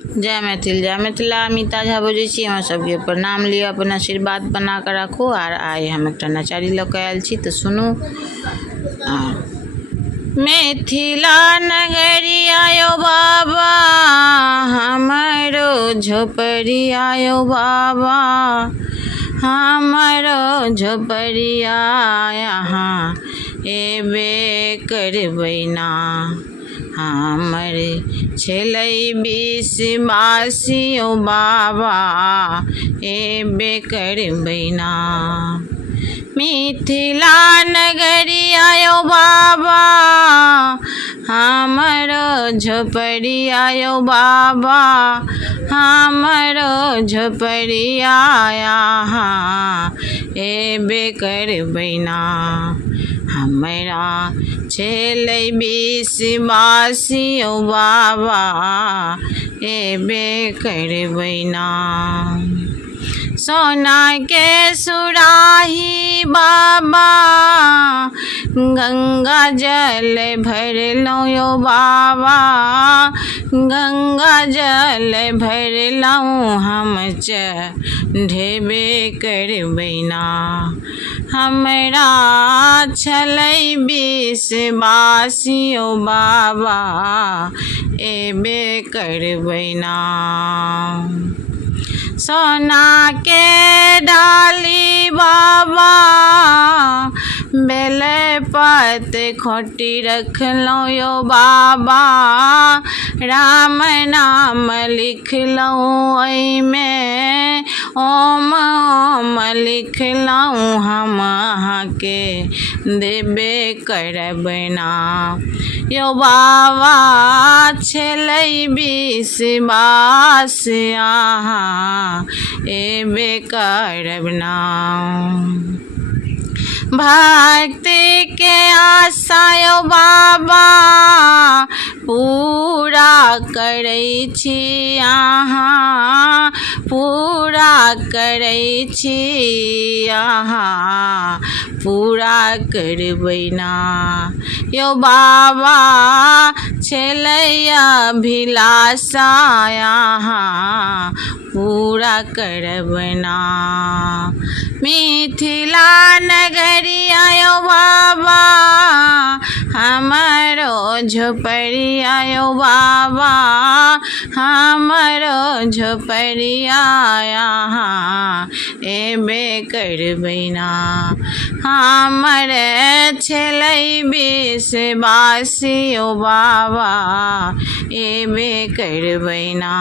जय मैथिल जय मिथिला। अमिता झा बजै छी। अहाँ सबके प्रणाम लिअ, अपन आशीर्वाद बना कऽ राखू। आर आइ हम एकटा नचारी लऽ कऽ आयल छी, तऽ सुनू। मिथिला नगरिया यौ बाबा, हमरो झोपड़िया यौ बाबा, हमरो झोपड़िया यहाँ एबे करबै ना। हमर छलै विश्वासी यौ बाबा, एबे करबै ना। मिथिला नगरिया यौ बाबा, हमरो झोपड़िया यौ बाबा, हमरो झोपड़िया यहाँ एबे करबै ना। हमरा छलै विश्वासी यौ बाबा, एबे करबै ना। सोना के सुराही बाबा, गंगा जल भरलहुँ यौ बाबा, गंगा जल भरलहुँ हम चढ़ेबे करबै ना। हमरा छलै विश्वासी यौ बाबा, एबे करबै ना। सोना के डाली बाबा, बेल पत खोटी रखलहुँ यौ बाबा, राम नाम लिखलहुँ ओहिमे, ओम ओम लिखलहुँ हम अहाँके देबे करब ना। यौ बाबा छलै विश्वास, अहाँ एबे करब ना। भक्ति के आशा यौ बाबा, पूरा करै छी अहाँ, पूरा करै छी अहाँ, पूरा करबै ना। यौ बाबा छलै अभिलाषा, अहाँ पूरा करब ना। मिथिला नगरिया यौ बाबा, हमरो झोपड़िया यौ बाबा, हमरो झोपड़िया यहाँ एबे करबै ना। हमर छलै विश्वासी यौ बाबा, एबे करबै ना।